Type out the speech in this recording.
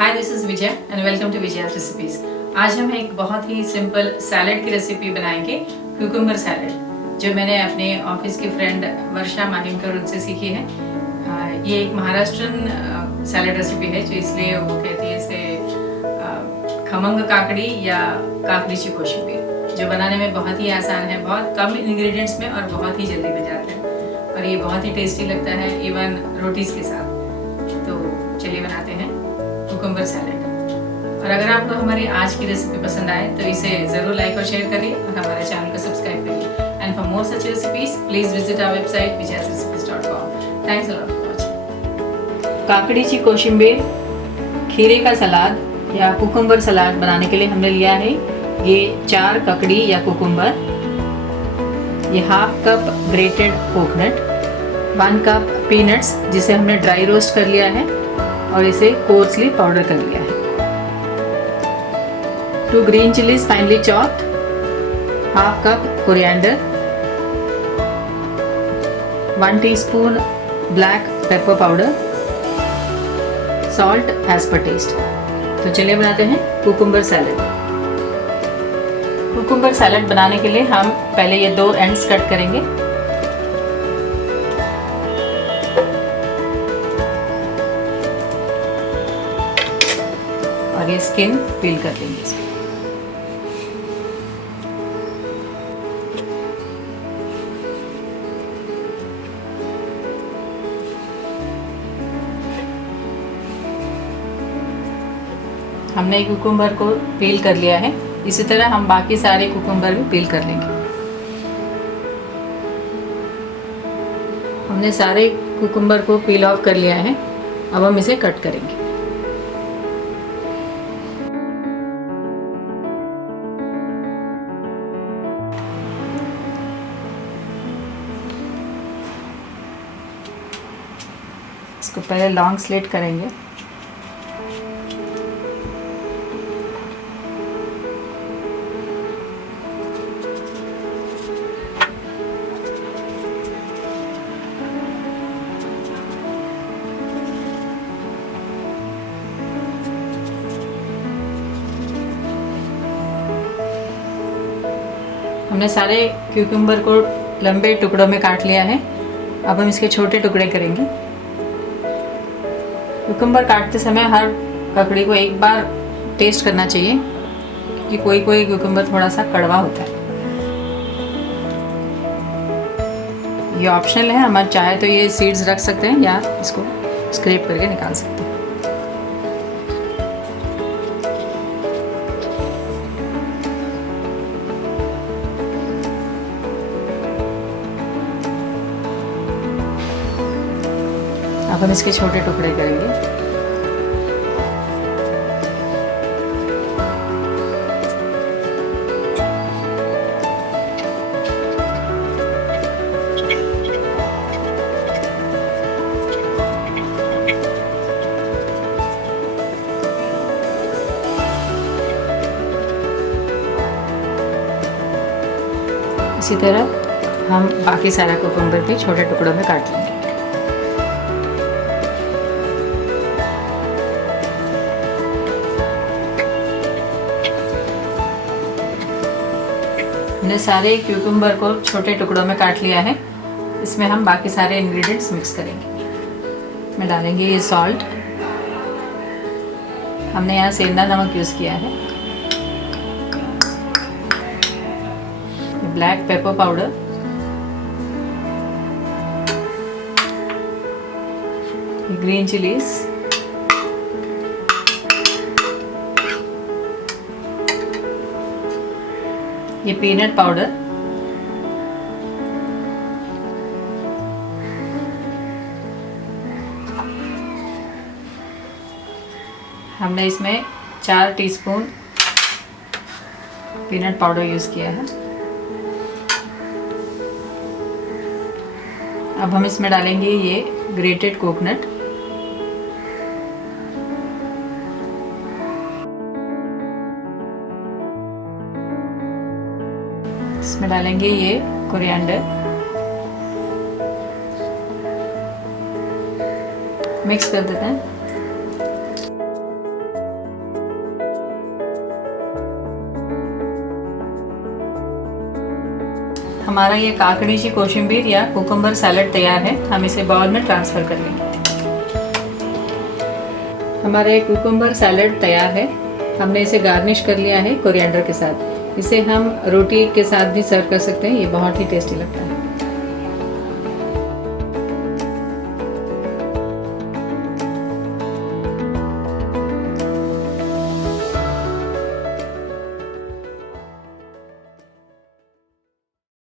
Hi, this is Vijay and welcome to Vijay recipes. आज हम एक बहुत ही सिंपल सैलेड की रेसिपी बनाएंगे, क्यूकम्बर सैलेड, जो मैंने अपने ऑफिस की फ्रेंड वर्षा माहिमकर उनसे सीखी है। ये एक महाराष्ट्रन सैलेड रेसिपी है, जो इसलिए वो कहती है इसे खमंग काकड़ी या काकड़ीची कोशिंबीर, जो बनाने में बहुत ही आसान है, बहुत कम इंग्रेडिएंट्स में और बहुत ही जल्दी बन जाता है और ये बहुत ही टेस्टी लगता है इवन रोटीज़ के साथ। तो चलिए बनाते हैं कुकुम्बर सैलेड। और अगर आपको हमारी आज की रेसिपी पसंद आए तो इसे ज़रूर लाइक और शेयर करिए और हमारे चैनल को सब्सक्राइब करिए। And for more such recipes please visit our website vijayasrecipes.com। Thanks a lot for watching. काकड़ीची कोशिंबीर, खीरे का सलाद या कुकुम्बर सलाद बनाने के लिए हमने लिया है ये 4 ककड़ी या कुकुम्बर, ये half cup grated coconut, 1 cup peanuts जिसे हमने ड्राई रोस्ट कर लिया है और इसे कोर्सली पाउडर कर लिया है, 2 green chillies finely chopped, half cup coriander, 1 teaspoon black pepper powder, salt as per taste. तो चलिए बनाते हैं कुकुम्बर सैलेड। कुकुम्बर सैलेड बनाने के लिए हम पहले ये 2 एंड्स कट करेंगे। और ये स्किन पील कर लेंगे इसको। हमने कुकुम्बर को पील कर लिया है, इसी तरह हम बाकी सारे कुकुम्बर भी पील कर लेंगे। हमने सारे कुकुम्बर को पील ऑफ कर लिया है, अब हम इसे कट करेंगे। इसको पहले लॉन्ग स्लिट करेंगे। हमने सारे क्यूकम्बर को लंबे टुकड़ों में काट लिया है, अब हम इसके छोटे टुकड़े करेंगे। कुकुम्बर काटते समय हर ककड़ी को एक बार टेस्ट करना चाहिए कि कोई कुकुम्बर थोड़ा सा कड़वा होता है। ये ऑप्शनल है, हम चाहे तो ये सीड्स रख सकते हैं या इसको स्क्रैप करके निकाल सकते हैं। अब हम इसके छोटे टुकड़े करेंगे। इसी तरह हम बाकी सारा कुकुम्बर भी छोटे टुकड़ों में काट लेंगे। हमने सारे क्यूकम्बर को छोटे टुकड़ों में काट लिया है, इसमें हम बाकी सारे इंग्रेडिएंट्स मिक्स करेंगे। इसमें डालेंगे ये सॉल्ट, हमने यहाँ सेंधा नमक यूज़ किया है, black pepper powder, green chillies, ये पीनट पाउडर, हमने इसमें 4 टीस्पून पीनट पाउडर यूज़ किया है। अब हम इसमें डालेंगे ये ग्रेटेड कोकोनट, इसमें डालेंगे ये कोरिएंडर, मिक्स कर देते हैं। हमारा ये काकड़ीची कोशिम्बीर या कुकुम्बर सैलेड तैयार है। हम इसे बाउल में ट्रांसफ़र कर लेंगे। हमारा ये कुकुम्बर सैलेड तैयार है। हमने इसे गार्निश कर लिया है कोरिएंडर के साथ। इसे हम रोटी के साथ भी सर्व कर सकते हैं। ये बहुत ही टेस्टी लगता है।